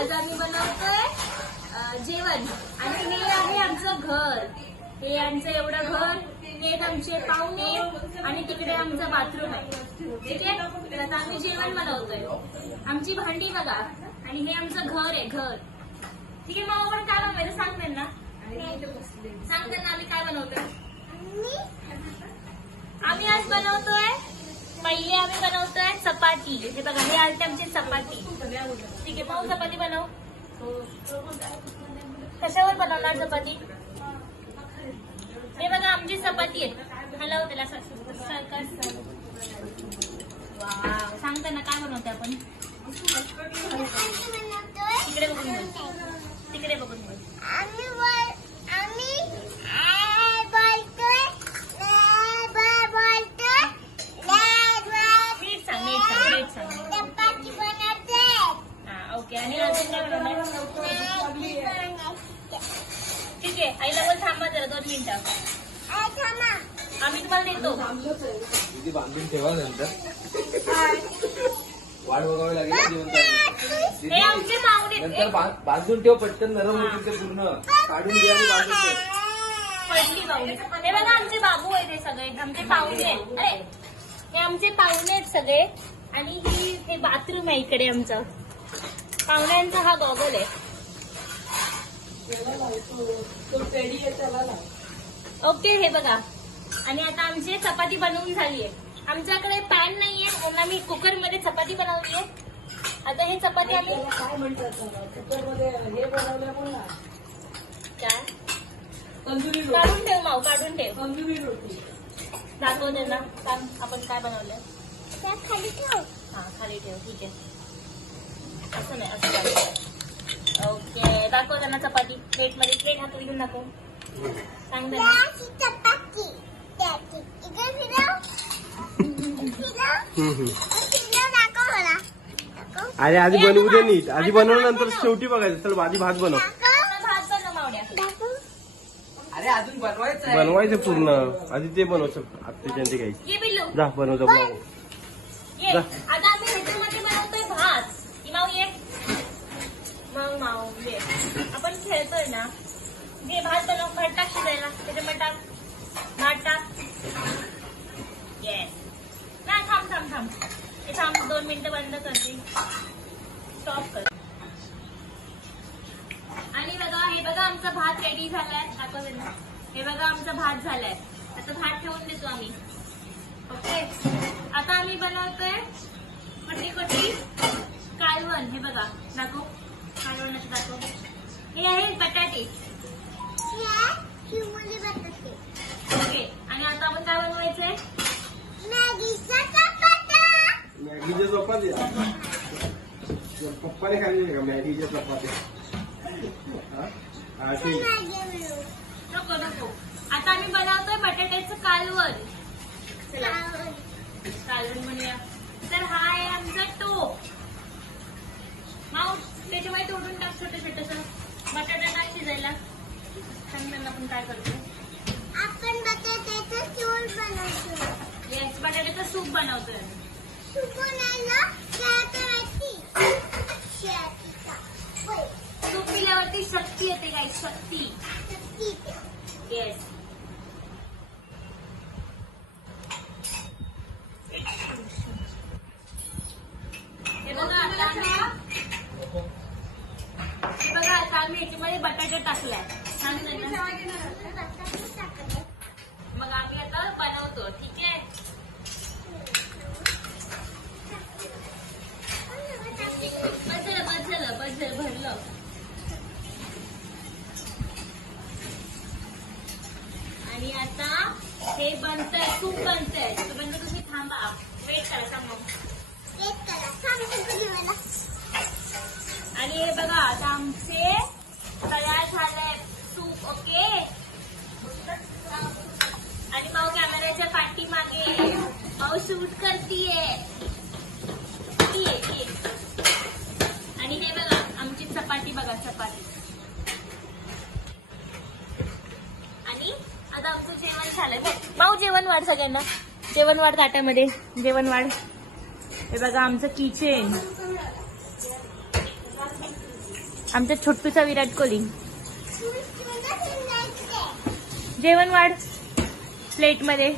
आज आम्ही बनवतोय जेवण आणि हे आहे आमचं घर. हे आमचं एवढं घर, हे आमचे पाहुणे आणि तिकडे आमचं बाथरूम आहे. ठीक आहे, तर आता आम्ही जेवण बनवतोय. आमची भांडी बघा आणि हे आमचं घर आहे, घर. ठीक आहे, मग आपण काय बनवायचं सांग त्यांना. सांग त्यांना आम्ही काय बनवतोय. आम्ही आज बनवतोय, पहिले आम्ही बनवतोय चपाती. हे बघा, हे आलते आमची चपाती. ठीक आहे, मग चपाती बनव. कशावर बनवणार चपाती. हे बघा आमची चपाती आहे. हलव त्याला सांगता ना काय बनवते आपण. तिकडे बघून बोल, तिकडे बघून बोल. ओके, आणि अजून काय बनवणार. ठीक आहे, आईला बोल थांबा जरा 2 मिनिटं. आम्ही तुम्हाला देतो. बांधून ठेवा, नंतर वाट बघावी लागेल. हे आमचे पाहुणे. नंतर बांधून ठेव, पटकन नरम होतील ते पूर्ण. काढून घ्या आणि बांधून ठेव. पडली पाहुणे. हे बघा आमचे बाबू आहेत, हे सगळे आमचे पाहुणे आहेत. अरे हे आमचे पाहुणे आहेत सगळे. आणि हे बाथरूम आहे इकडे आमचं. पाहुण्यांचा हा गॉगल आहे. ओके, हे बघा. आणि आता आमची चपाती बनवून झाली आहे. आमच्याकडे पॅन नाहीये म्हणून आम्ही कुकर मध्ये चपाती बनवली आहे. आता हे चपाती आम्ही काय म्हणतात कुकर मध्ये हे बनवलं पण ना काय तंदुरी रोटी. काढून ठेव माऊ, काढून ठेव. तंदुरी रोटी दाखव त्यांना सांग आपण काय बनवलंय. खाली ठेव. हा खाली ठेव. ठीक आहे, असं नाही, असं करायचं. ओके, दाखव त्यांना चपाती. प्लेट मध्ये, प्लेट हातात घेऊन दाखव. सांग त्यांना. याची चपाती. त्याची. इकडे फिरव. फिरव दाखव मला. दाखव. अरे आधी बनवू दे नीट. आधी बनवल्यानंतर शेवटी बघायचं. चल आधी भात बनव. आता भात बनव मावड्या. दाखव. अरे अजून बनवायचं बनवायचं पूर्ण. आधी ते बनव. चल आत्याच्या घ्यायची. ये बिल्लू, जा बनव, जा बनव. ये. जा. आता आम्ही ह्याच्यामध्ये बनवतोय भात. ही माऊ ये. मग माऊ ये. आपण खेळतोय ना. घे भात बनव. भात टाक शिजायला. त्याच्यामध्ये टाक भात टाक. येस. नाही, थांब थांब थांब. हे थांब 2 मिनिटं बंद करते. स्टॉप कर. आणि बघा, हे बघा आमचा भात रेडी झालाय. दाखव त्यांना. हे बघा आमचा भात झालाय. आता भात ठेवून देतो आम्ही. ओके, आता आम्ही बनवतोय कटी कटी कालवण. हे बघा, दाखव कालवणाचं दाखव. हे आहे बटाटे. शिवली बटाटे. ओके, आणि आता आपण काय बनवायचंय. मॅगीचा चपाता. मॅगीच्या चपात्या. पप्पाने खाल्ली का मॅगीच्या चपात्या. हा ठीक. मॅगी बनव. नको नको. आता आम्ही बनवतोय बटाट्याचं कालवण. चला कालवण बनवूया. तर हा आहे आमचा टोप. माऊ त्याच्यामध्ये तोडून टाक छोटं छोटंसं. बटाटा टाक शिजायला. सांग त्यांना आपण काय करतो. आपण बटाट्याचं सूप बनवतो. येस, बटाट्याचं सूप बनवतोय. सूप बनायला काय करायची. शेतीचा. होय. सूप पिल्यावरती शक्ती येते काय, शक्ती. ठीक आहे. येस. हे बघा आता आम्ही याच्यामध्ये बटाटा टाकलाय. सांग त्यांना. मग आम्ही आता बनवतो. ठीक आहे. बस झालं भरलं. आणि आता हे बनतंय, सूप बनतंय. तोपर्यंत तुम्ही थांबा, वेट करा. सांग एक करा. सांगतो मला. आणि हे बघा आता आमचे तयार झालंय सूप. ओके, आणि माऊ कॅमेऱ्याच्या पाठीमागे. माऊ शूट करतीये. आणि हे बघा आमची चपाती. बघा चपाती. आणि आता आमचं जेवण झालंय. माऊ जेवण वाढ सगळ्यांना. जेवण वाढ ताटामध्ये. जेवण वाढ. हे बघा आमचं किचन. आमच्या छोटूचा विराट कोहली. सुंदर सुंदर जेवण वाढ प्लेट मध्ये.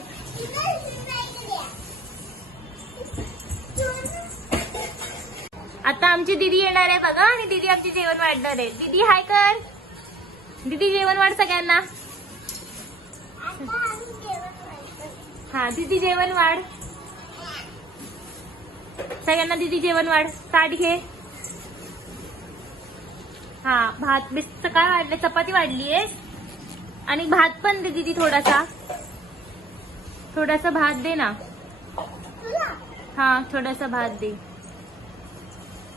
आता आमची दीदी येणार आहे बघा आणि दीदी आमची जेवण वाढणार आहे. दीदी हाय कर. दीदी जेवण वाढ सगळ्यांना. हा दीदी जेवण वाढ सगळ्यांना. दीदी जेवण वाढ. ताट घे. हा भात बिस्त काय वाढले. चपाती वाढली आहे आणि भात पण दे दीदी. थोडासा भात दे ना. हा थोडासा भात दे.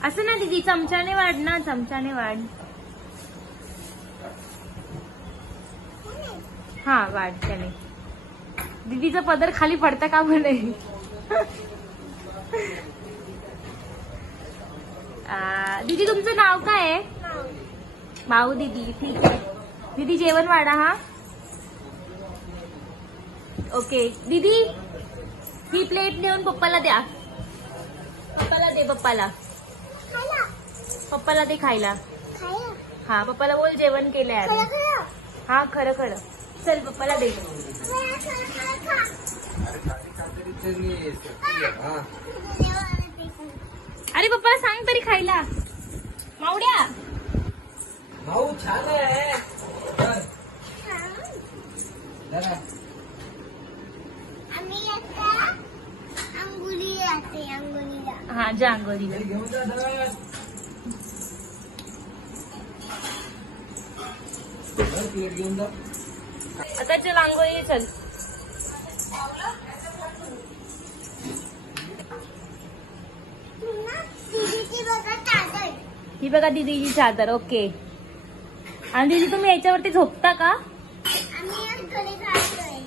असं ना दीदी चमच्याने वाढ ना. चमच्याने वाढ. हा वाढ त्याने. दीदीचा पदर खाली पडता का म्हणे. दीदी तुमचं नाव काय आहे. माऊ दीदी. ठीक आहे दीदी जेवण वाढा. हा ओके. दीदी ही प्लेट नेऊन पप्पाला द्या. पप्पाला दे. पप्पाला दे खायला. हा पप्पाला बोल जेवण केलंय आम्ही. हा खरं खरं. चल पप्पाला दे. हा अरे पप्पाला सांग तरी खायला. मावड्या भाऊ छान आहे. जरा. आम्ही आता अंघोळी जाते. अंघोळीला हा जा अंगोरीला. घेऊन जा जरा. प्लेट घेऊन जा. आता चल अंगोरी चल. दीदीची बघा चादर. ही बघा दीदीची चादर. ओके. आणि दीदी तुम्ही याच्यावरती झोपता का. आम्ही आज घरी जातोय.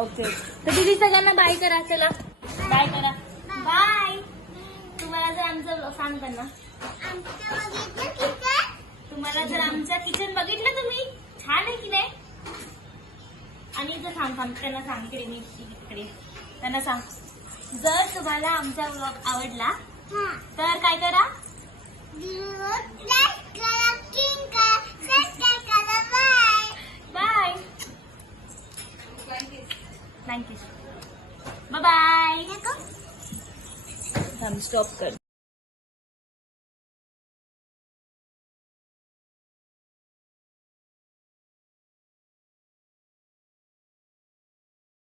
ओके. तर दीदी सगळ्यांना बाय करा. चला बाय करा. बाय. तुम्हाला जर आमचं सांग त्यांना. आमचं बघितलं किचन. तुम्हाला जर आमचं किचन बघितलं तुम्ही छान आहे की नाही. आणि जर सांग त्यांना सांग. इकडे मी इकडे त्यांना सांग. जर तुम्हाला आमचा व्लॉग आवडला हा तर काय करा. लाईक करा. किंग करा. सबस्क्राईब करा. Bye. Bye. Thank you. Bye bye. Stop कर.